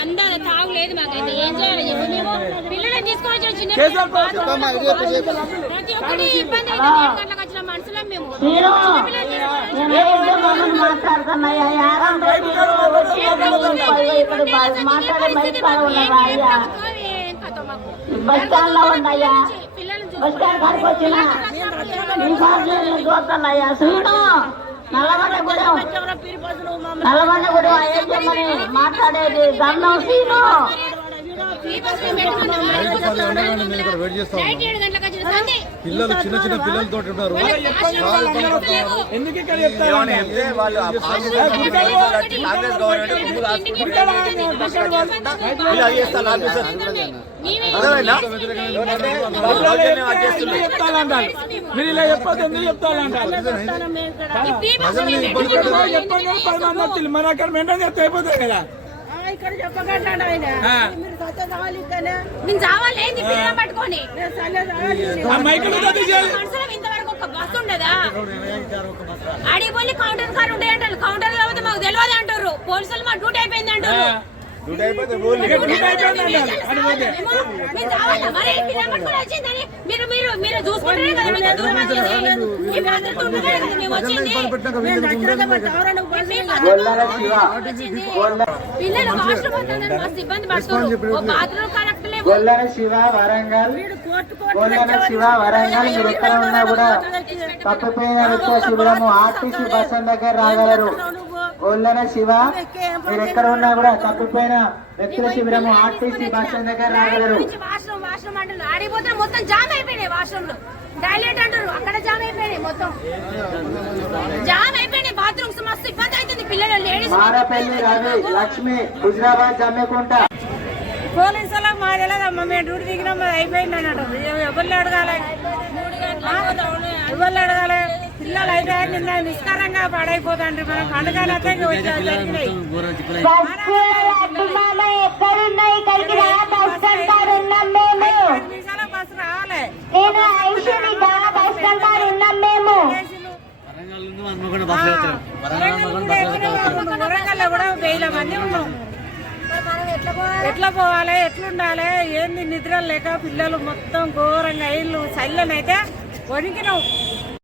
అందరూ తాగులేదు మాకైతే ఏం చేయాలి పిల్లలు తీసుకొని వచ్చిన ప్రతి ఒక్కటి ఇబ్బంది అయితే 7 గంటలకు వచ్చిన మనుషులం మేము బస్ స్టాండ్ లో ఉన్నాయా బస్ స్టాండ్ కాడికి వచ్చిన చూస్తున్నాయా శ్రీను నల్లగొండగూడెం అయ్యమ్మని మాట్లాడేది గన్నం శ్రీను పిల్లలు చిన్న చిన్న పిల్లలతో ఉన్నారు మీరు ఇలా చెప్పదు ఎందుకు చెప్తానంటారు మన అక్కడ మెంటల్ చెప్తే అయిపోతుంది కదా ఇక్కడ చెప్పగలండి ఆయన మీరు పట్టుకొని ఇంతవరకు ఒక బస్సు ఉండదా అడిగిపోయి కౌంటర్ కార్ ఉండే అంటారు కౌంటర్ లో మాకు తెలియదు అంటారు పోలీసులు మా డ్యూటీ అయిపోయింది అంటారు మీరు చూసుకుంటారే గొల్లన శివ వరంగల్ మీరు ఎక్కడ ఉన్నా కూడా తప్పిపోయిన నిత్య శిబిరము ఆర్టీసీ బస్ దగ్గర రాగలరు. గొల్లన శివ మీరు ఎక్కడ ఉన్నా కూడా తప్పిపోయిన వ్యక్తుల శిబిరము ఆర్టీసీ బస్ దగ్గర రాగలరు. మొత్తం జామ్ అయిపోయినాయి వాష్రూమ్లు టాయిలెట్ అంటారు అక్కడ జామ్ అయిపోయినాయి మొత్తం జామ్ అయిపోయినాయి బాత్రూమ్స్ మస్తు ఇబ్బంది అవుతుంది పిల్లలు లేడీస్ మారపల్లి రవి లక్ష్మి హుజరాబాద్ జమ్మికుంట పోలీసులు మా తెలియదమ్మా మేము డ్యూటీ దిగినాం అయిపోయింది అన్నట్టు ఎవరు అడగాలి పిల్లలు అయితే నిన్న నిష్కారంగా పడైపోతాండ్రి మనం పండుగలు అయితే బస్సు రావాలి వరంగల్లో కూడా 1000 మంది ఉన్నాం. ఎట్లా పోవాలి ఎట్లుండాలి ఏంది నిద్ర లేక పిల్లలు మొత్తం ఘోరంగా ఇల్లు చల్లనైతే వణికినాం.